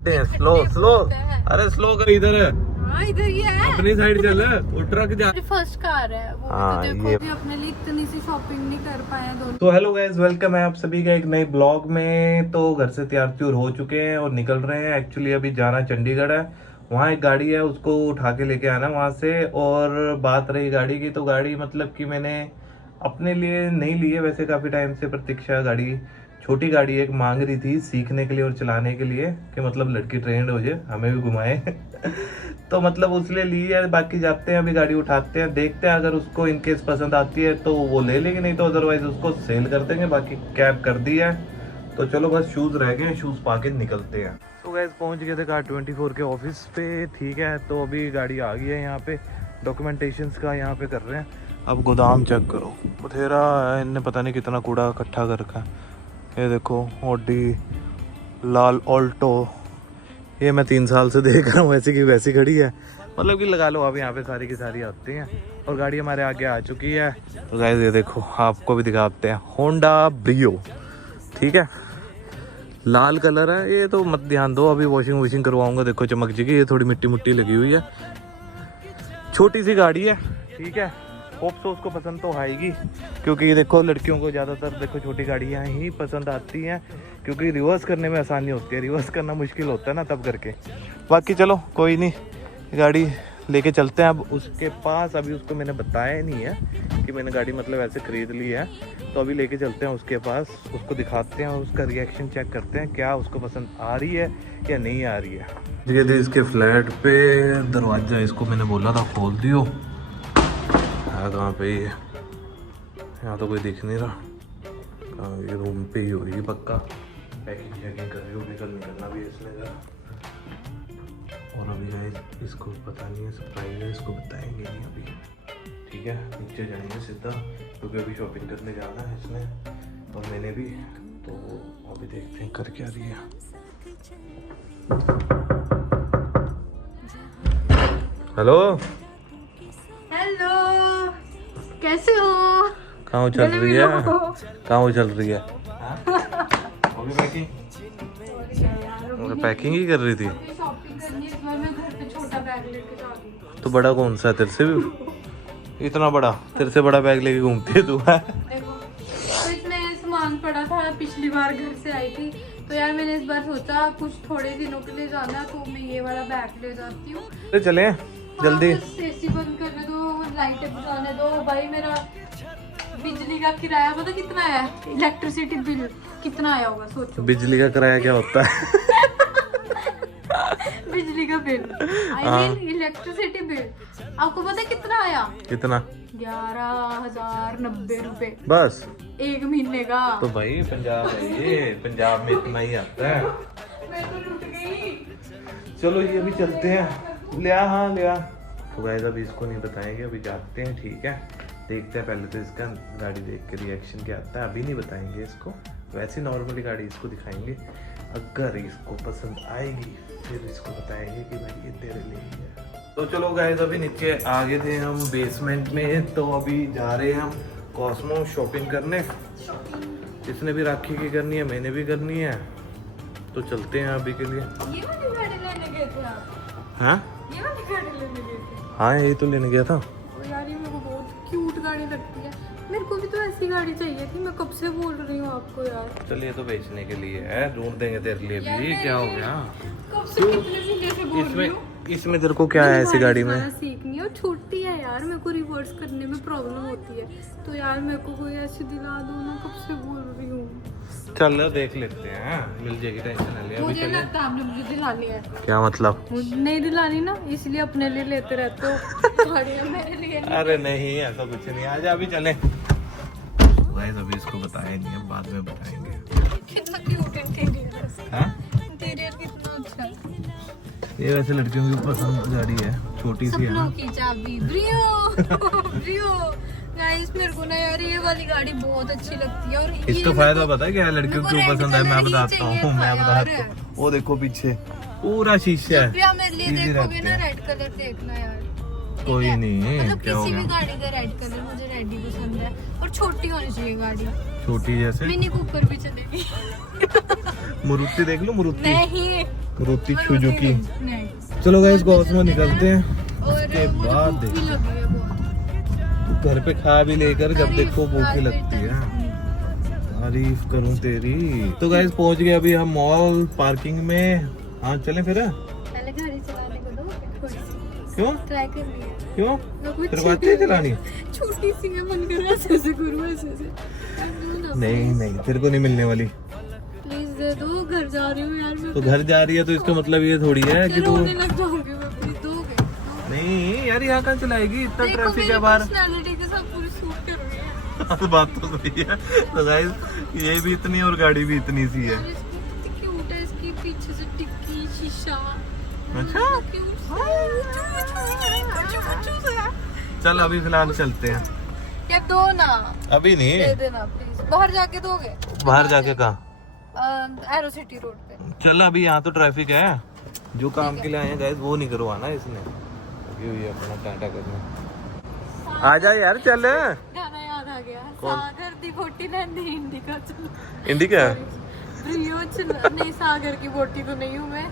Slow slow, अरे slow कर, इधर है। हाँ इधर ही है, अपनी साइड चल, वो ट्रक जा। फर्स्ट कार है वो। हाँ, तो देखो ये अभी अपने लिए इतनी सी शॉपिंग नहीं कर पाए दोनों। तो हेलो गाइस, वेलकम है आप सभी का एक नए ब्लॉग में। तो घर से तैयार त्यूर हो चुके हैं और निकल रहे हैं। एक्चुअली अभी जाना चंडीगढ़ है, वहाँ एक गाड़ी है, उसको उठा के लेके आना वहाँ से। और बात रही गाड़ी की, तो गाड़ी मतलब कि मैंने अपने लिए नहीं ली है, वैसे काफ़ी टाइम से प्रतीक्षा गाड़ी, छोटी गाड़ी एक मांग रही थी सीखने के लिए और चलाने के लिए, कि मतलब लड़की ट्रेंड हो जाए, हमें भी घुमाए। तो मतलब उसलिए ली है। बाकी जाते हैं, अभी गाड़ी उठाते हैं, देखते हैं अगर उसको इनकेस पसंद आती है तो वो ले लेंगे, नहीं तो अदरवाइज उसको सेल कर देंगे। बाकी कैब कर दी है, तो चलो बस शूज़ रह गए, शूज़ पा के निकलते हैं। तो गैस पहुंच गए थे कार24 के ऑफिस पे, ठीक है। तो अभी गाड़ी आ गई है यहाँ पे, डॉक्यूमेंटेशंस का यहाँ पे कर रहे हैं। अब गोदाम चेक करो, बथेरा इनने पता नहीं कितना कूड़ा इकट्ठा कर रखा है। ये देखो ऑडी लाल ऑल्टो, ये मैं 3 साल से देख रहा हूँ ऐसी की वैसी खड़ी है, मतलब कि लगा लो अब यहाँ पे सारी की सारी आती हैं। और गाड़ी हमारे आगे आ चुकी है। तो गाइस ये देखो, आपको भी दिखाते हैं, होंडा ब्रियो, ठीक है, लाल कलर है। ये तो मत ध्यान दो, अभी वॉशिंग करवाऊंगा, देखो चमक जाएगी। ये थोड़ी मिट्टी मुट्टी लगी हुई है, छोटी सी गाड़ी है, ठीक है। होप सो उसको पसंद तो आएगी, क्योंकि ये देखो लड़कियों को ज़्यादातर देखो छोटी गाड़ियाँ ही पसंद आती हैं, क्योंकि रिवर्स करने में आसानी होती है, रिवर्स करना मुश्किल होता है ना तब करके। बाकी चलो कोई नहीं, गाड़ी लेके चलते हैं अब उसके पास। अभी उसको मैंने बताया ही नहीं है कि मैंने गाड़ी मतलब ऐसे ख़रीद ली है, तो अभी लेके चलते हैं उसके पास, उसको दिखाते हैं और उसका रिएक्शन चेक करते हैं, क्या उसको पसंद आ रही है या नहीं आ रही है। ये थे इसके फ्लैट पे दरवाज़ा, इसको मैंने बोला था खोल दियो, कहाँ पे ही है, यहाँ तो कोई दिख नहीं रहा। कहाँ, ये रूम पे ही होगी पक्का। पैकिंग शैकिंग कर रही होगी, कल निकलना भी है इसने घर। और अभी गाइस इसको पता नहीं है, सरप्राइज है, इसको बताएंगे नहीं अभी, ठीक है। नीचे जाएंगे सीधा, क्योंकि अभी शॉपिंग करने जाना है इसने और मैंने भी। तो अभी देखते हैं कर क्या रही है। हेलो हेलो, कैसे हो? कहाँ चल रही है, कहाँ चल रही है? पैकिंग ही कर रही थी। शॉपिंग करनी है, इस बार मैं घर पे छोटा बैग लेके जा रही हूँ। तो बड़ा कौन सा है तेरे से भी? इतना बड़ा, तेरे से बड़ा बैग लेके घूमती है तू? है देखो, तो इसमें सामान पड़ा था, पिछली बार घर से आई थी, तो यार मैंने इस बार सोचा कुछ थोड़े दिनों के लिए जाना, तो मैं ये वाला बैग ले जाती हूँ। चले जल्दी। एसी बंद करने दो, लाइटें बुझाने दो भाई। मेरा बिजली का किराया पता कितना है? इलेक्ट्रिसिटी बिल कितना आया होगा सोचो। बिजली का किराया क्या होता है? बिजली का bill, I mean electricity bill, आपको पता है कितना आया? कितना? 11,090 रुपए बस एक महीने का। तो भाई पंजाब है ये, पंजाब में इतना ही आता है। मैं तो लूट गई। चलो ये भी चलते हैं, लिया, हाँ लिया। तो गाइस अभी इसको नहीं बताएंगे, अभी जाते हैं, ठीक है। देखते हैं पहले तो इसका गाड़ी देख के रिएक्शन क्या आता है, अभी नहीं बताएंगे इसको, वैसे नॉर्मली गाड़ी इसको दिखाएंगे। अगर इसको पसंद आएगी फिर इसको बताएंगे कि भाई ये तेरे लिए ही है। तो चलो गाइस अभी नीचे आ गए थे हम बेसमेंट में, तो अभी जा रहे हैं हम कॉस्मो शॉपिंग करने। इसने भी राखी की करनी है, मैंने भी करनी है, तो चलते हैं अभी के लिए। ये वाली गाड़ी लेने गए थे आप? हाँ ये वाली गाड़ी लेने गए थे? हाँ यही तो लेने गया था। तो यार ये मेरे को बहुत क्यूट गाड़ी लगती है, मेरे को भी तो ऐसी गाड़ी चाहिए थी, मैं कब से बोल रही हूँ आपको यार। चलिए तो बेचने के लिए है, ढूंढ देंगे तेरे लिए भी, क्या हो गया? कब से कितने महीने से बोल रही हूँ। इसमें तेरे को क्या है ऐसी गाड़ी में? सीखनी है, और छोटी है यार, मेरे को रिवर्स करने में प्रॉब्लम होती है, तो यार मेरे को कोई ऐसी दिला दो ना, कब से बोल रही हूँ। चल देख लेते हैं, मिल जाएगी, टेंशन ना ले। अभी मुझे चले। लगता है आपने मुझे दिलानी है। क्या मतलब? नहीं दिलानी ना, इसलिए अपने लिए लेते रहते हो गाड़ियाँ, मेरे लिए नहीं। अरे नहीं ऐसा कुछ नहीं, आज अभी चले। गाइस अभी इसको बताया नहीं है, बाद में बताएंगे। कितना क्यूट इंटीरियर है। हाँ इंटीरियर कितना अच्छा है। ये वैसे लड़कियों की पसंद गाड़ी है, छोटी सी है सपनों ना। की चाबी ब्रियो। ब्रियो गाइस, मेरे को ना यार ये वाली गाड़ी बहुत अच्छी लगती है। और इसका फायदा पता है क्या है, लड़कियों को क्यों पसंद है, मैं बताता हूँ, मैं बताता हूँ। वो देखो पीछे पूरा शीशा है, मेरे लिए देखोगे ना, रेड कलर देखना यार। कोई नहीं, मतलब क्या हो किसी भी गया? गाड़ी का रेड कलर, मुझे रेड ही पसंद है और छोटी होनी चाहिए गाड़ी। छोटी जैसे मिनी कूपर भी चलेगी। मारुति देख लो, मारुति नहीं मारुति सुजुकी। नहीं। चलो गाइस कॉस्मो निकलते हैं। और उसके मुझे बाद भूख भी लगी है बहुत। घर पे खा भी लेकर जब तारीफ, देखो भूख ही लगती है। तारीफ। तारीफ करूं तेरी। तो गाइस पहुंच गए अभी हम मॉल पार्किंग में। हाँ चलें फिर। पहले गाड़ी चलाने को दो थोड़ी सी, क्यों ट्राई करनी है। क्यों मैं कुछ तेरे को आती है चलानी? छोटी सी है, मन कर रहा है ऐसे ऐसे करूं, ऐसे ऐसे। नहीं नहीं, तेरे को नहीं मिलने वाली। प्लीज दे दो, घर जा रही हूँ यार मैं। तो घर जा रही है तो इसका मतलब ये थोड़ी है कि तू रोने लग जाऊंगी मैं, प्लीज दोगे। नहीं यार, यहाँ कहाँ चलाएगी, इतना देखो ट्रैफिक मेरी है बाहर। पर्सनालिटी के साथ पूरी सूट कर रही है। बात तो सही है। तो गाइस ये भी इतनी और गाड़ी भी इतनी सी है। और इसकी कितनी क्यूट है, इसकी पीछे से टिक्की शीशा। अच्छा चल अभी फिलहाल चलते हैं। क्या दो ना, अभी दे नहीं, देना प्लीज। बाहर जाके दोगे? बाहर जाके कहाँ? एरो सिटी रोड पे। चल अभी यहाँ तो ट्रैफिक है। जो काम के लिए आए हैं गाइस वो नहीं करवाना इसने, लगी हुई है अपना टाटा करने। आ जा यार चल। गाना याद आ गया, सागर दी बोटी ने इंडिका चल। इंडिका ब्रियो चल, नहीं सागर की बोटी तो नहीं हूँ मैं,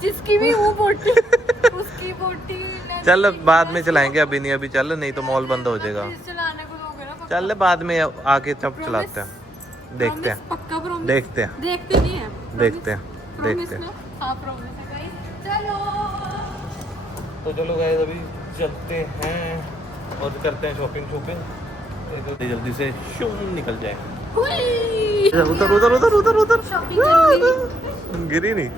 जिसकी भी हूँ बोटी उसकी बोटी। चल बाद में चलाएंगे, अभी नहीं, अभी चल नहीं तो मॉल बंद हो जाएगा। चलाने को दोगे ना पक्का? चल बाद में आके तब चलाते हैं, देखते हैं पक्का प्रॉमिस? देखते हैं देखते नहीं है, देखते हैं प्रॉमिस देखते हैं। ना? हाँ प्रॉमिस है गाइस। चलो तो चलो गाइस अभी चलते हैं और करते हैं शॉपिंग जल्दी से शू निकल जाए। हुई। उधर उधर उधर उधर उधर शॉपिंग कर ली। गिरी नहीं।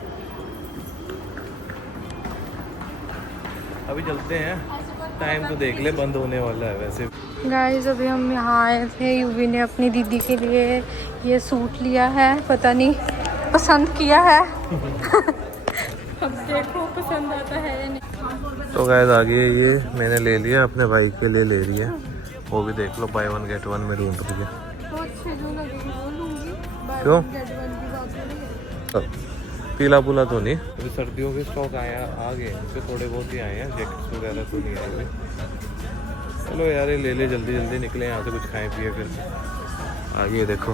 अभी चलते हैं, टाइम तो देख ले, बंद होने वाला है वैसे। गाइस अभी हम यहाँ आए थे, यूवी ने अपनी दीदी के लिए ये सूट लिया है, पता नहीं पसंद किया है। अब देखो पसंद आता है या नहीं। तो गाइस आ गई है ये, मैंने ले लिया, अपने भाई के लिए ले रही है। वो भी देख लो, बाय वन गेट वन में ढूंढ रही है। तो अच्छे जो लगेगी वो लूंगी। बाय क्यों? वन गेट वन की बात हो रही है। पीला पुला तो नहीं, अभी सर्दियों के स्टॉक आ गए, इनसे थोड़े बहुत ही आए हैं, जैकेट्स वगैरह तो नहीं आए हुए। चलो यार ये ले ले, जल्दी जल्दी निकले यहाँ से, कुछ खाएं पिए फिर। आगे देखो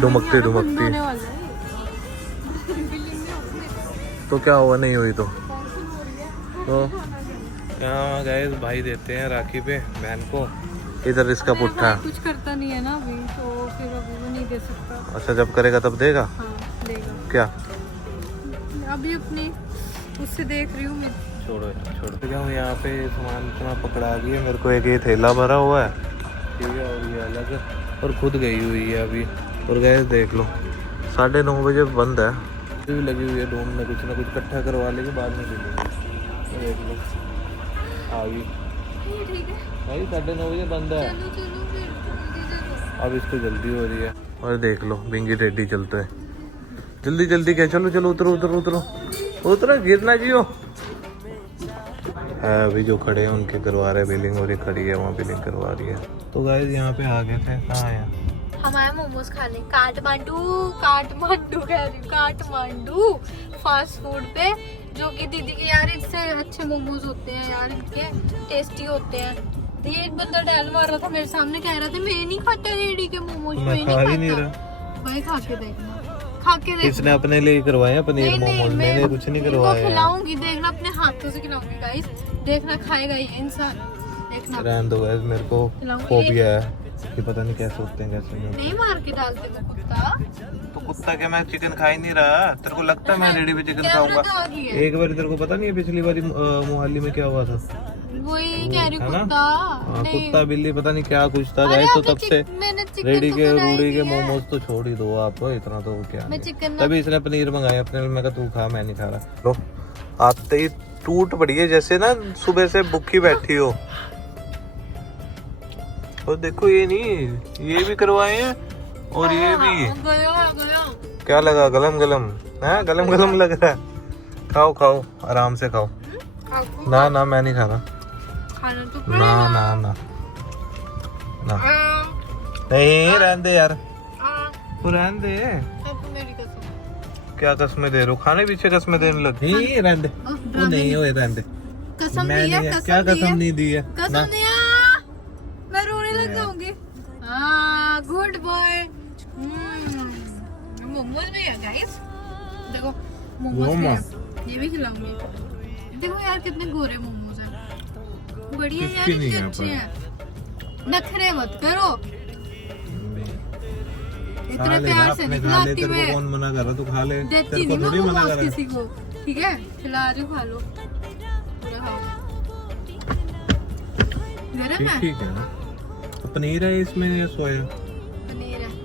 डुमकती डुमकती। होने वाला है बिल्डिंग में अपने तो क्या हुआ, नहीं हुई तो टेंशन हो रही है। तो यहाँ गए भाई देते हैं राखी पे बहन को। इधर इसका मेरा पुट्ठा। भाई कुछ करता नहीं है ना अभी, तो फिर अभी वो नहीं दे सकता। अच्छा जब करेगा तब देगा। हाँ देगा। क्या अभी अपनी उससे देख रही हूँ मैं। छोड़ो छोड़ के जाऊँ, यहाँ पे सामान इतना पकड़ा गया मेरे को। एक ये थैला भरा हुआ है, ठीक है, और ये अलग, और खुद गई हुई है अभी। और गैस देख लो 9:30 बजे बंद है, भी लगी हुई है ढूंढने, कुछ ना कुछ इकट्ठा करवा लेके बाद में मिलेंगे। देख लो आ गई ठीक है भाई, 9:30 बजे बंद है। चलो चलो फिर जल्दी चलो। अब इसको जल्दी हो रही है। और देख लो बिंगी टेडी चलते हैं, जल्दी जल्दी क्या, चलो चलो उतरो उतरो उतरो उतरो, गिरना जियो है। अभी जो खड़े हैं उनके करवा रहे हैं बिलिंग, और ये खड़ी है वहाँ बिलिंग करवा रही है। तो गाइस यहाँ पे आ गए थे, कहाँ आया? हम आए मोमोज खाने काठमांडू, काठमांडू कह रही हूँ, काठमांडू फास्ट फूड पे, जो कि दीदी के यार इससे अच्छे मोमोज होते हैं यार, इनके टेस्टी होते हैं। तो ये एक बंदा डैल मार रहा था मेरे सामने, कह रहा था मैं नहीं खाता रेडी के मोमोज, मैं खा ही नहीं रहा। भाई खा के देखना, खा के देखना। इसने अपने लिए करवाया पनीर मोमोज, मैंने कुछ नहीं इनको करवाया। खिलाऊंगी, देखना अपने हाथों से खिलाऊंगी गाइस, देखना खाएगा ये इंसान, देखना। रहने दो गाइस, मेरे को खिलाऊंगी। फोबिया है कि पता नहीं कैसे होते हैं, कैसे नहीं। नहीं मार के डालते वो कुत्ता। तो कुत्ता क्या, मैं चिकन खा ही नहीं रहा, तेरे को लगता है मैं रेडी पे चिकन कैमरा खाऊंगा? तो आ गई है। एक बार तेरे को पता नहीं है पिछली बारी मोहाली में क्या हुआ था? वही कह रही है ना? कुत्ता। हाँ, नहीं। कुत्ता बिल्ली पता नहीं क्या कुछ था अरे गाइस। तो आपने तब से मैंने चिकन रेडी तो के बनाई रूडी के नहीं है। मोमोज तो छोड़ ही दो आप, इतना तो क्या मैं नहीं। चिकन तभी इसने पनीर मंगाया अपने लिए, मैं कहा तू खा, मैं नहीं खा रहा। लो आते ही टूट पड़ी है, जैसे ना सुबह से भूखी बैठी हो। और देखो ये नहीं, ये भी करवाए हैं, और ये भी। गया क्या लगा, गलम गलम है, गलम गलम लग रहा है। खाओ खाओ आराम से खाओ। आपको ना ना मैं नहीं खा रहा, खाना तो ना ना ना ना, नहीं रहने दे यार, वो रहने दे। अब मेरी कसम। क्या कसमें दे रहे हो, खाने पीछे कसमें देने लगी, रहने दे। वो नहीं होए, रहने दे, कसम मैं दी है, नहीं है। कसम क्या दी कसम है? नहीं दी है कसम ना? दिया, मैं रोने लग जाऊंगी। हाँ गुड बॉय। मोमोज में है गाइस, देखो मोमोज में है, ये भी खिलाऊंगी। देखो यार कितने गोरे मोमोज हैं, बढ़िया यार, crispy नहीं इतने है अच्छे पर। हैं। नखरे मत करो, खा इतने ले ना, प्यार से अपने नहीं खा ले, खिलाती तेरे को मैं, कौन मना कर रहा? तू खा ले, देती तेरे नहीं को मैं थोड़ी मना मोमोज कर रहा किसी को, ठीक है? खिला रही हूँ, खा लो पूरा खाओ। गरम ठीक है, ठीक है ना। तो पनीर है इसमें या सोया? पनीर है।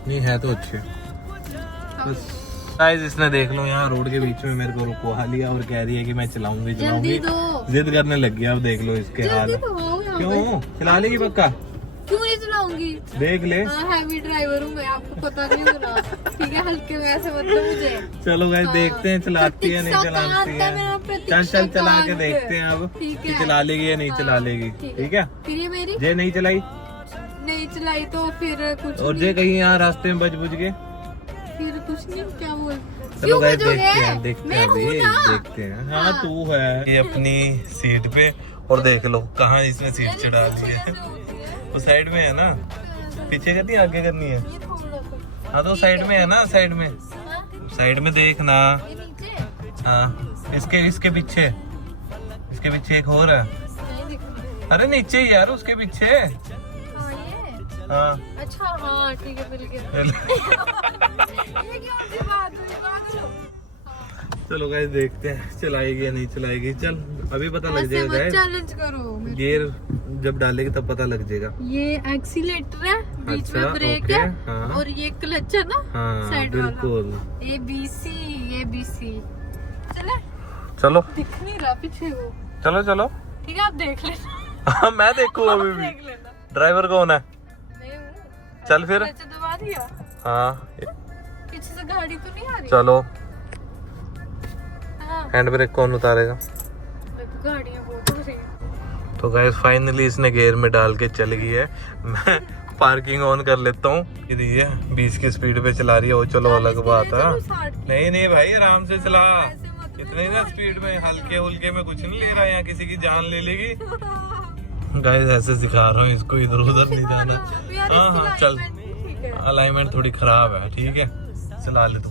नहीं है तो अच्छे। बस गाइस इसने देख लो यहाँ रोड के बीच में मेरे को रुकवा लिया और कह रही है कि मैं चलाऊंगी जल्दी चलाऊंगी, दो, जिद करने लग गया। अब देख लो इसके हाल। जल्दी तो आओ यहाँ पे। क्यों चला लेगी पक्का? क्यों नहीं चलाऊंगी? देख ले। हाँ हैवी ड्राइवर हूँ मैं, आपको पता नहीं होगा, ठीक है? हल्के में ऐसे मतलब मुझे। चलो गाइस हाँ। देखते हैं चलाती है नहीं चलाती प्रतीक्षा है। कांत चल चला के कांत। देखते हैं अब ठीक कि है। चला लेगी या नहीं चला लेगी। ठीक है, फिर ये मेरी जे नहीं चलाई नहीं चलाई तो फिर कुछ और नहीं, जे कहीं यहाँ रास्ते में बच बुझ गए। फिर कुछ नहीं, क्या बोल। चलो क्यों गाइस बजोगे? देखते हैं देखते मैं हैं अभी हूँ ना। देखते हैं। हाँ तू है ये अपनी सीट पे और देख लो कहाँ इसने सीट चढ़ा ली है। वो साइड में है ना, पीछे करनी है आगे करनी है? ये थोड़ा सा हाँ तो साइड में है ना, साइड में, हाँ, साइड में देखना। ये नीचे हाँ इसके पीछे, इसके पीछे एक और है। नहीं दिख रहा। अरे नीचे ही यार, उसके पीछे। हाँ ये हाँ अच्छा, हाँ ठीक है, मिल गया। ये क्या सी बात हुई, पागल हो? चलो गाइस देखते हैं चलाएगी या नहीं चलाएगी। चल अभी पता लग ऐसे जाएगा मत गाइस, चैलेंज करो मेरे गियर जब डालेगी तब पता लग जाएगा। को। ये एक्सीलेटर है, बीच अच्छा, में ब्रेक ओके, है, हाँ। और ये क्लच है ना, हाँ साइड वाला। बिल्कुल। ABC चले, चलो दिख नहीं रहा पीछे वो, चलो चलो। ठीक है? आप देख लेना। हाँ मैं देखूँ आप अभी भी। देख लेना, ड्राइवर कौन है? मैं हूँ। चल फिर। क्लच दबा दिया, हाँ पीछे से गाड़ी तो नहीं आ रही? चलो। हाँ हैंड ब्रेक कौन उतारेगा? देखो गाड़ियाँ बहुत हो रही हैं। तो गाइस फाइनली इसने गियर में डाल के चल गई है। मैं पार्किंग ऑन कर लेता हूँ। ये 20 की स्पीड पे चला रही है, वो चलो अलग 40 बात की है। चलो, 60 की। नहीं नहीं भाई आराम से चला, ऐसे मत इतनी ना स्पीड में हल्के हुल्के में कुछ नहीं ले रहा, यहाँ किसी की जान ले लेगी। गाइस ऐसे सिखा रहा हूँ इसको, इधर उधर नहीं जाना। यार हाँ इसकी हाँ चल, alignment ठीक है। अलाइनमेंट थोड़ी खराब है, ठीक है चला ले तू।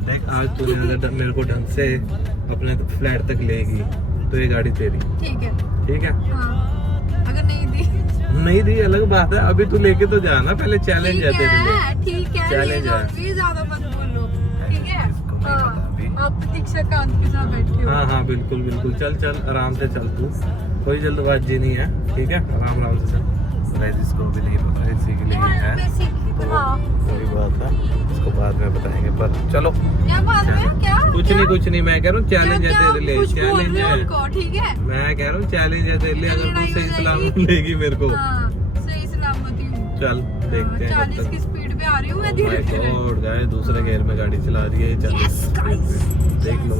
देख आज तूने अगर मेरे को ढंग से अपने फ्लैट तक लेगी तो ये गाड़ी तेरी। ठीक है, ठीक है, हाँ। अगर नहीं दी नहीं दी अलग बात है, अभी तू लेके तो जाना, पहले चैलेंज है तेरे लिए। ठीक है, Challenge ले जाऊंगी, ज्यादा मत बोलो, ठीक है? इसको नहीं हाँ, पता अभी। आप प्रतीक्षा कांत के साथ बैठे हो। हाँ हाँ बिल्कुल बिल्कुल, चल चल आराम से चल तू, कोई जल्दबाजी नहीं है, ठीक है आराम आराम से चल। गाइस इसको भी नहीं पता इसी के लिए हाँ, है मैं सीखी तो तो हाँ। कोई बात है, इसको बाद में बताएंगे। पर चलो क्या बात है? क्या कुछ नहीं मैं कह रहा हूँ चैलेंज है तेरे लिए, चैलेंज है। उनको, ठीक है? मैं कह रहा हूँ चैलेंज है तेरे लिए, अगर तू लड़ाई सही हो सलामत जाएगी। लेगी मेरे को। हाँ, सही सलामती हूँ। चल देखते हैं 40 की स्पीड पे आ रही हूँ मैं, धीरे धीरे। गाइस दूसरे गियर में गाड़ी चला रही है। चल Yes, guys. देख लो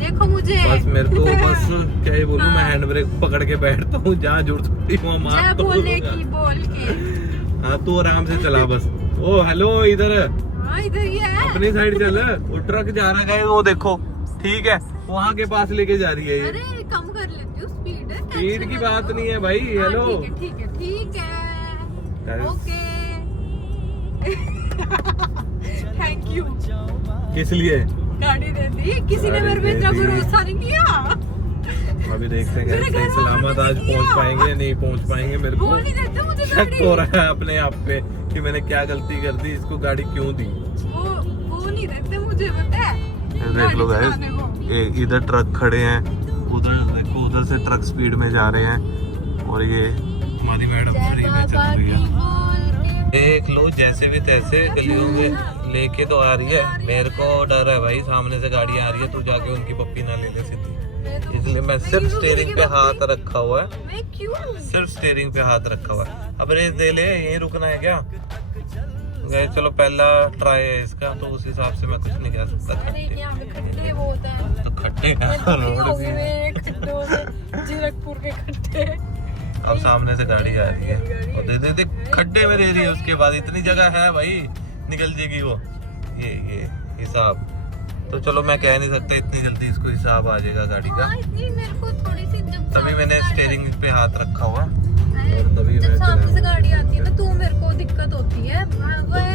देखो मुझे, बस मेरे को बस क्या ही बोलूं, मैं हाँ। हैंड ब्रेक पकड़ के बैठता हूँ, जहाँ जुड़ सकती हूँ जय मार बोले की बोल के। हाँ तू आराम से चला बस। ओ हेलो इधर हाँ इधर ही है। अपनी साइड चल, वो ट्रक जा रहा है वो देखो, ठीक है वहाँ के पास लेके जा रही है ये। अरे कम कर लेती हूँ स्पीड, स्पीड की बात नहीं है भाई। हेलो ठीक है, ओके। Thank you. किस लिए? गाड़ी दे दी, किसी ने गाड़ी मेरे पे दे इतना दी। भरोसा नहीं किया। अभी देखते हैं मेरे सही घर वालों सलामत ने आज नहीं पहुंच किया। पाएंगे या नहीं पहुंच पाएंगे। मेरे को बोल नहीं देते मुझे शक गाड़ी। हो रहा है अपने आप पे कि मैंने क्या गलती कर दी, इसको गाड़ी क्यों दी। वो नहीं देते मुझे, पता है? देख लो गाड़ी गाइस, चलाने को। इधर ट्रक खड़े हैं, उधर देखो उधर से ट्रक स्पीड में जा रहे हैं और ये हमारी मैडम फ्री में चल रही है। देख लो जैसे भी तैसे गलियों में लेके तो आ रही है। मेरे को डर है भाई, सामने से गाड़ी आ रही है, तू जाके उनकी पप्पी ना ले ले सीधी। इसलिए मैं सिर्फ स्टीयरिंग पे हाथ रखा हुआ है, मैं क्यों? सिर्फ स्टीयरिंग पे हाथ रखा हुआ है। अब रेस दे ले, यहीं रुकना है क्या? गाइस चलो पहला ट्राई है इसका, तो उस हिसाब से मैं कुछ नहीं कह सकता। अरे यहाँ पे खड्डे बहुत हैं। तो खट्टे मैं दुखी रोड हो भी गई मैं खड्डों से, जीरकपुर के खड्डे। अब सामने से गाड़ी आ रही है और दे दे खड्डे में दे रही है, उसके बाद इतनी जगह है भाई निकल जाएगी वो। ये हिसाब तो चलो मैं कह नहीं सकता इतनी जल्दी इसको हिसाब आ जाएगा गाड़ी का, हाँ, इतनी मेरे को थोड़ी सी जब तभी मैंने स्टीयरिंग पे हाथ रखा हुआ। और तभी जब मैं सामने से गाड़ी आती है ना तो मेरे को दिक्कत होती है।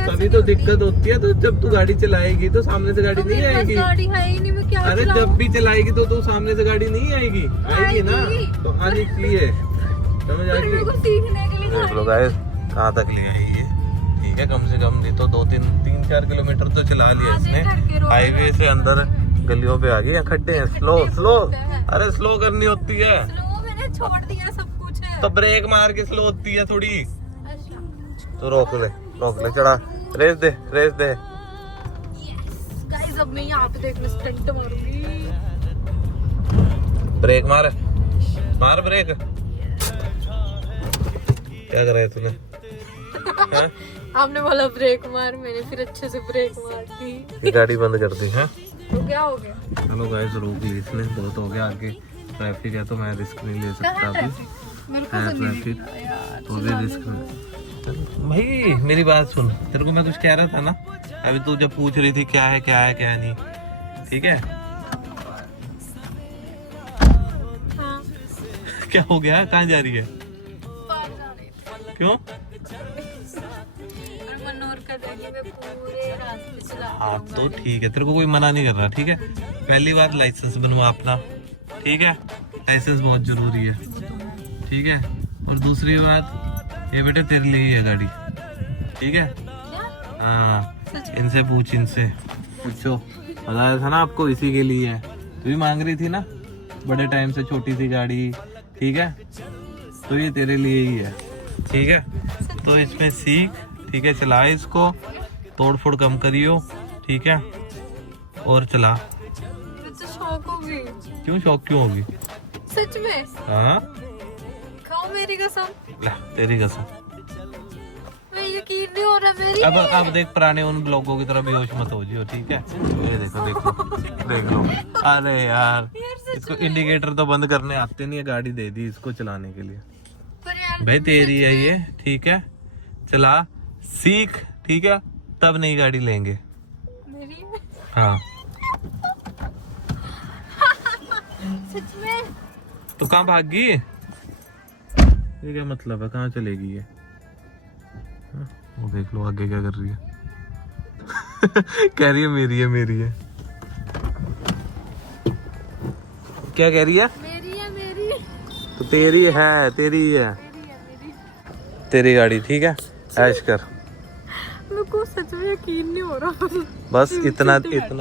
तभी तो दिक्कत होती है, तो जब तू गाड़ी चलाएगी तो सामने से गाड़ी नहीं आएगी। गाड़ी है ही नहीं, मैं क्या अरे चलाऊं? जब भी चलाएगी तो तू सामने से गाड़ी नहीं आएगी, आएगी ना, आएगी। तो आनी चाहिए, समझ पर आएगी। मेरे को सीखने के लिए देख लो गाड़ी- गाइस कहाँ तक ले आई है, ठीक है, कम से कम नहीं तो 2-3-4 किलोमीटर तो चला लिया आधे इसने। घर के रोड हाईवे से अंदर गलियों पे आ गई, यहाँ खड्डे हैं, स्लो स्लो, होते हैं। अरे स्लो करनी होती है स्लो मैंने छोड़ दिया सब कुछ है। तो ब्रेक मार के स्लो होती है थोड़ी, अच्छा तो रोक ले, चढ़ा, रेस दे गाइस अब मैं यहाँ पे देख लो स्टंट मारूंगी। ब्रेक मार ब्रेक, क्या कर रहा है तूने? हैं? आपने बोला ब्रेक मार, मैंने फिर अच्छे से ब्रेक मार दी। ये गाड़ी बंद कर दी है। तो क्या हो गया? चलो गाइस रोक ली इसने, बहुत हो गया, आगे ट्रैफिक है तो मैं रिस्क नहीं ले सकता अभी, मेरे को है तो नहीं ट्रैफिक दिख रहा यार। तो भी रिस्क भाई। मेरी बात सुन, तेरे को मैं कुछ कह रहा था ना, अभी तू जब पूछ रही थी क्या है क्या नहीं, ठीक है, हाँ, क्या हो गया, कहाँ जा रही है, बाहर जा रही थी। क्यों? और मनोहर का देखिए मैं पूरे रास्ते चला हाँ तो ठीक है, तेरे को कोई मना नहीं कर रहा, ठीक है, पहली बार लाइसेंस बनवा अपना, ठीक है, लाइसेंस बहुत जरूरी है, ठीक है, और दूसरी बात ये बेटे तेरे लिए ही है गाड़ी, ठीक है, क्या? हाँ इनसे पूछो, बताया था ना आपको इसी के लिए है, तू भी मांग रही थी ना बड़े टाइम से छोटी सी गाड़ी, ठीक है, तो ये तेरे लिए ही है, ठीक है, तो इसमें सीख, ठीक है, चला इसको, तोड़ फोड़ कम करियो, ठीक है, और चला। मैं तो शौक हो गई, क्यों शौक क्यों होगी? सच में। हाँ खाओ मेरी कसम, ला तेरी कसम। मैं यकीन नहीं हो रहा मेरी। अब देख पुराने उन ब्लॉगों की तरह बेहोश मत हो जियो, ठीक है, ये देखो देख लो, अरे यार इसको इंडिकेटर तो बंद करने आते नहीं है, गाड़ी दे दी इसको चलाने के लिए, पर यार भाई तेरी है ये, ठीक है, चला सीख, ठीक है, तब नई गाड़ी लेंगे। मेरी हाँ सच में। तो कहाँ भाग गई ये क्या मतलब है, कहाँ चलेगी ये? हाँ, वो देख लो आगे क्या कर रही है कह रही है मेरी है क्या कह रही है? मेरी तो तेरी है तेरी गाड़ी, ठीक है, ऐश कर, मेरे को सच में यकीन नहीं हो रहा। बस इतना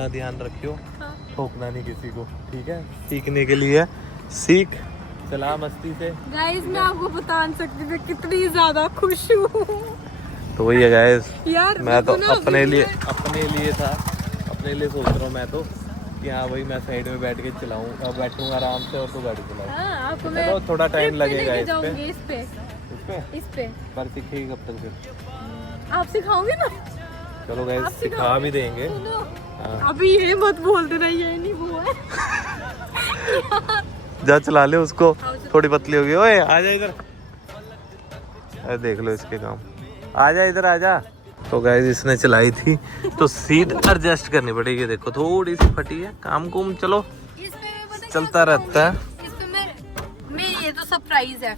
ध्यान रखियो, हाँ। ठोकना नहीं किसी को, ठीक है, सीखने के लिए सीख, चला मस्ती से। गाइस मैं आपको बता नहीं सकती मैं कितनी ज्यादा खुश हूँ तो वही है गाइस, यार। मैं तो मेरे को ना अपने अभी लिए सोच रहा हूँ मैं तो कि हाँ भाई मैं साइड में बैठ के चलाऊं, अब बैठूंगा आराम से और तो गाड़ी चलाऊं। हाँ, आपको तो मैं चलो थोड़ा टाइम ट्रिप पे लगेगा लेके इस पे, जाऊंगी इस पे पर सीखेगी कब तक फिर? आप सिखाओगे ना? चलो गाइस आप सिखा भी देंगे। सुनो, हाँ। अभी ये मत बोल देना ये नहीं वो है। जा चला ले उसको, थोड़ी पतली होगी। ओए आजा इधर, अरे देख लो इसके काम, आजा इधर आजा। तो गाइस इसने चलाई थी तो सीट एडजस्ट करनी पड़ेगी, देखो थोड़ी सी फटी है, काम कुम चलो इस पे मैं पता चलता रहता है। इस पे मैं ये तो सरप्राइज है।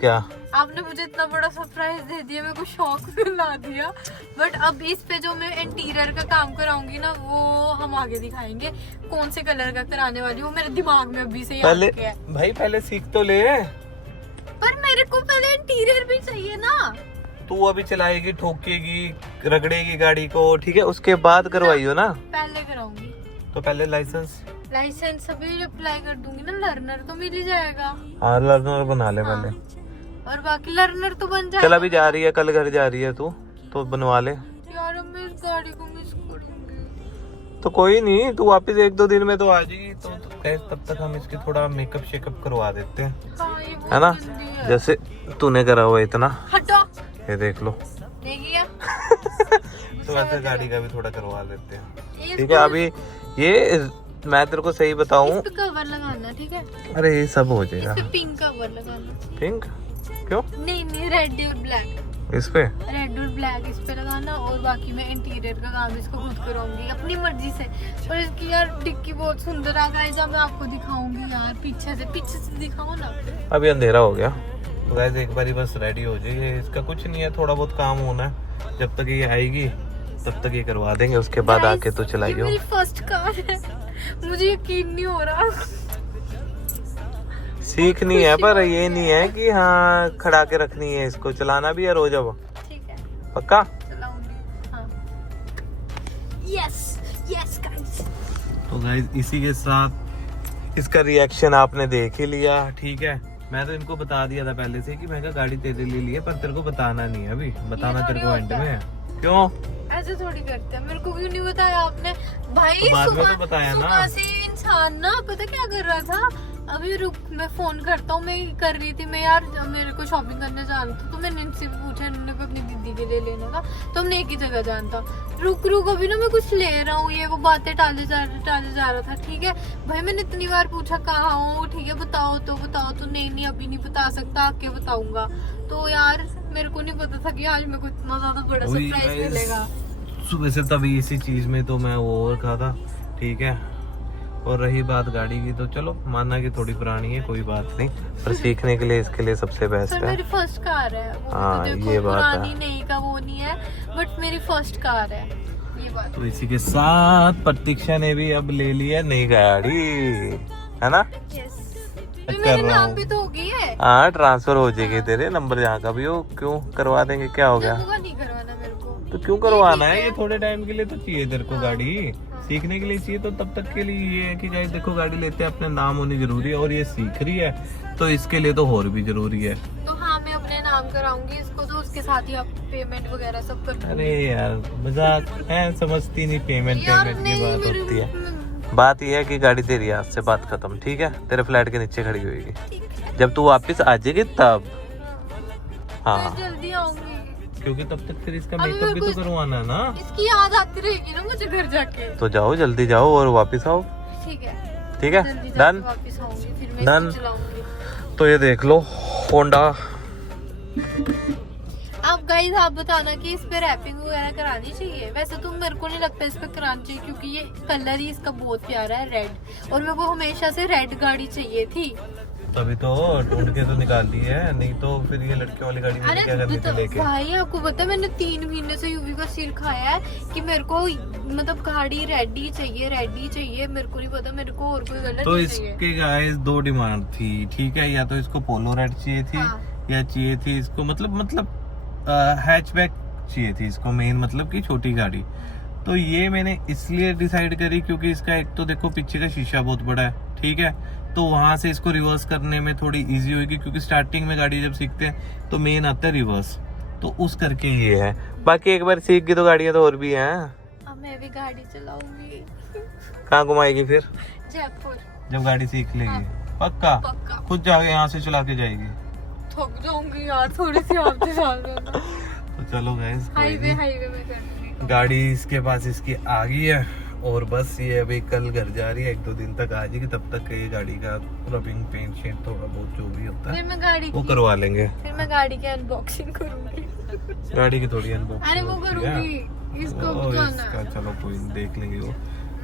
क्या? आपने मुझे इतना बड़ा सरप्राइज दे दिया, मेरे को शौक दिला दिया। बट अब इस पे जो मैं इंटीरियर का काम कराऊंगी ना वो हम आगे दिखाएंगे, कौन से कलर का कराने वाली हूँ। मेरे दिमाग में अभी से पहले याद है। भाई पहले सीख तो ले, पर मेरे को पहले इंटीरियर भी चाहिए ना। तू अभी चलाएगी, ठोकेगी, रगड़ेगी गाड़ी को, ठीक है, उसके बाद करवाइयो ना। पहले कराऊंगी तो पहले लाइसेंस अभी अप्लाई कर दूंगी ना, लर्नर तो मिल ही जाएगा। हाँ लर्नर बना ले पहले। और बाकी लर्नर तो बन चल जाएगा। अभी जा रही है, कल घर जा रही है तू, तो बनवा ले। यार अब मैं इस गाड़ी को मिस करूंगी। तो कोई नहीं, तू वापस 1-2 दिन में तो आ जाएगी, तो तब तक हम इसकी थोड़ा मेकअप शेकअप करवा देते हैं, हाँ, ये बहुत है ना, गंदी है। जैसे तूने करा हुआ इतना। हटो, ये देख लो देखिए तो वैसे गाड़ी का भी थोड़ा करवा देते हैं, ये ठीक है। अभी ये मैं तेरे को सही बताऊं, इस पे कवर लगाना, ठीक है, अरे ये सब हो इस जाएगा। पे पिंक कवर लगाना। पिंक क्यों? नहीं रेड और ब्लैक। इस पे रेड और ब्लैक इस पे लगाना, और बाकी मैं इंटीरियर का काम इसको खुद कराऊंगी अपनी मर्जी से। और इसकी यार डिक्की बहुत सुंदर आ गई, जब मैं आपको दिखाऊंगी यार पीछे से दिखाओ ना। अभी अंधेरा हो गया तो गाइस एक बारी बस रेडी हो जाइए। इसका कुछ नहीं है, थोड़ा बहुत काम होना है। जब तक ये आएगी तब तक ये करवा देंगे, उसके बाद आके तो चलाइए। ये मेरी फर्स्ट कार है, मुझे यकीन नहीं हो रहा। सीखनी है, पर ये नहीं है कि हाँ खड़ा के रखनी है, इसको चलाना भी है रोज। अब ठीक है, पक्का चलाऊंगी। हाँ, यस गाइस। तो गाइस इसी के साथ इसका रिएक्शन आपने देख ही लिया। ठीक है, मैं तो इनको बता दिया था पहले से कि मैं कहा गाड़ी तेरे लिए ली है, पर तेरे को बताना नहीं है अभी, बताना तेरे को एंड में है। क्यों ऐसे थोड़ी करते हैं, मेरे को क्यों नहीं बताया आपने भाई? तो बाद में तो बताया ना। सुबह से इंसान ना पता क्या कर रहा था, अभी रुक मैं फोन करता हूँ, मैं कर रही थी मैं यार, मेरे को शॉपिंग करने जाना था, तो मैंने इनसे भी पूछा, इन्होंने भी अपनी दीदी के लिए लेना था, तो हमने एक ही जगह जाना था। रुक अभी ना मैं कुछ ले रहा हूँ, ये वो बातें टाले जा रहा था। ठीक है भाई, मैंने इतनी बार पूछा कहाँ हूँ, ठीक है बताओ तो नहीं अभी नहीं बता सकता, आके बताऊंगा। तो यार मेरे को नहीं पता था कि आज मेरे को इतना ज्यादा बड़ा सरप्राइज मिलेगा। सुबह से तभी इसी चीज में तो मैं वो रखा था। ठीक है, और रही बात गाड़ी की, तो चलो मानना कि थोड़ी पुरानी है, कोई बात नहीं, पर सीखने के लिए इसके लिए सबसे बेस्ट है। मेरी फर्स्ट कार है वो, हाँ, तो देखो ये बात पुरानी है। नहीं का वो नहीं है, बट मेरी फर्स्ट कार है ये बात। तो इसी के साथ प्रतीक्षा ने भी अब ले लिया नई गाड़ी, है ना? यस, कर मेरे रहा नाम हूँ। भी तो हो गई है। हाँ, ट्रांसफर हो जाएगी तेरे नंबर जहाँ का भी हो। क्यों करवा देंगे, क्या हो गया? जम्मू का नहीं करवाना मेरे को। तो क्यों करवाना ठीक है? है। ये थोड़े टाइम के लिए तो चाहिए तेरे को गाड़ी, सीखने के लिए चाहिए। तो तब तक के लिए ये है कि गाइस देखो, गाड़ी लेते अपने नाम होनी जरूरी है, और ये सीख रही है तो इसके लिए तो और भी जरूरी है। तो हाँ, मैं अपने नाम कराऊंगी इसको, तो उसके साथ ही आप पेमेंट वगैरह सब कर दूंगी। अरे यार मजाक है, समझती नहीं, पेमेंट यार की नहीं, बात मेरे- होती है। बात यह है कि गाड़ी तेरी आज से बात खत्म। ठीक है, तेरे फ्लैट के नीचे खड़ी होगी, ठीक है, जब तू वापस आ जाएगी तब। हाँ, मैं जल्दी आऊंगी। क्योंकि तब तक फिर इसका अभी मेकअप भी मेरे तो को करवाना है ना। इसकी याद आती रहेगी ना मुझे घर जाके। तो जाओ, जल्दी जाओ और वापस आओ। ठीक है, ठीक है, जल्दी जाके डन। वापस आऊंगी, फिर मैं Done. इसको चलाऊंगी। तो ये देख लो होंडा। आप गाइस आप बताना कि इस पे रैपिंग वगैरह करानी चाहिए। वैसे तो मेरे को नहीं लगता इस पे करानी चाहिए, क्योंकि ये कलर ही इसका बहुत प्यारा है, रेड, और मेरे को हमेशा से रेड गाड़ी चाहिए थी। तभी तो ढूंढ के तो निकाल दी है, नहीं तो फिर ये लड़कियों वाली गाड़ी मैंने क्या करनी थी लेके। भाई आपको पता है, मैंने 3 महीने से यूवी का सिर खाया है कि मेरे को मतलब गाड़ी रेड ही चाहिए। मेरे को नहीं पता, मेरे को और कोई कलर तो नहीं चाहिए। इसके गाइस 2 डिमांड थी। ठीक है, या तो इसको पोलो रेड चाहिए थी, हाँ। या चाहिए थी इसको मतलब हैचबैक चाहिए थी इसको, मेन मतलब कि छोटी गाड़ी। तो ये मैंने इसलिए डिसाइड करी क्योंकि इसका एक तो देखो पीछे का शीशा बहुत बड़ा है। ठीक है, तो वहां से इसको रिवर्स करने में थोड़ी इजी होगी, क्योंकि स्टार्टिंग में गाड़ी जब सीखते हैं तो मेन आता है रिवर्स, तो उस करके ये है। बाकी एक बार सीख गई तो गाड़ियां तो और भी हैं। अब मैं भी गाड़ी चलाऊंगी। कहाँ घुमाएगी फिर जयपुर जब गाड़ी सीख लेगी? हाँ। पक्का पक्का। खुद जाके यहाँ से चला के जाएगी? थक जाऊंगी यार, थोड़ी सी आप चला देना। तो चलो गाइस, हाईवे में कर दूंगी। गाड़ी इसके पास इसकी आ गई है, और बस ये अभी कल घर जा रही है, 1-2 दिन तक आ जाएगी। तब तक ये गाड़ी का रबिंग पेंट शेंट थोड़ा बहुत जो भी होता फिर है मैं गाड़ी वो की करवा लेंगे। फिर मैं गाड़ी की अनबॉक्सिंग करूंगी। गाड़ी की थोड़ी अनबॉक्सिंग अरे वो करूंगी, इसको बताना। इसका चलो कोई नहीं, देख लेंगे वो।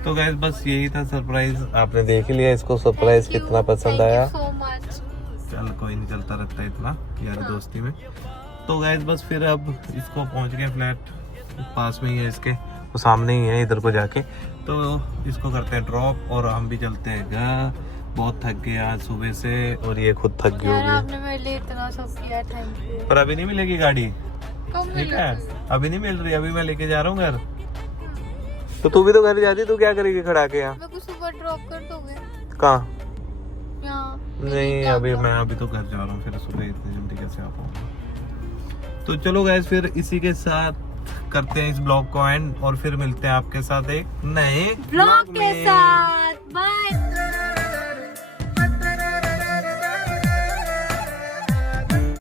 तो गाइस बस यही था सरप्राइज, आपने देख ही लिया इसको सरप्राइज कितना पसंद आया। So much. चल कोई नहीं, चलता रहता है इतना यार दोस्ती में। तो गाइस बस फिर अब इसको पहुंच गए फ्लैट, पास में ही है इसके, वो सामने ही है इधर को जाके। तो इसको करते हैं ड्रॉप और हम भी चलते हैं घर। बहुत थक गए आज सुबह से, और ये खुद थक गई यार होगी। आपने मेरे लिए इतना सब किया, थैंक यू। पर अभी नहीं मिलेगी गाड़ी, कब ठीक है? मिलेगी? अभी नहीं मिल रही, अभी मैं लेके जा रहा हूँ घर। तो तू भी तो घर जाती, तू क्या करेगी खड़ा के यहाँ? मेरे को सुबह ड्रॉप कर दोगे कहाँ? यहाँ? नहीं अभी मैं अभी तो घर जा रहा हूँ, फिर सुबह इतनी जल्दी कैसे आ पाऊंगा। तो चलो गाइस फिर इसी के साथ करते हैं इस ब्लॉग को एंड, और फिर मिलते हैं आपके साथ एक नए ब्लॉग के साथ।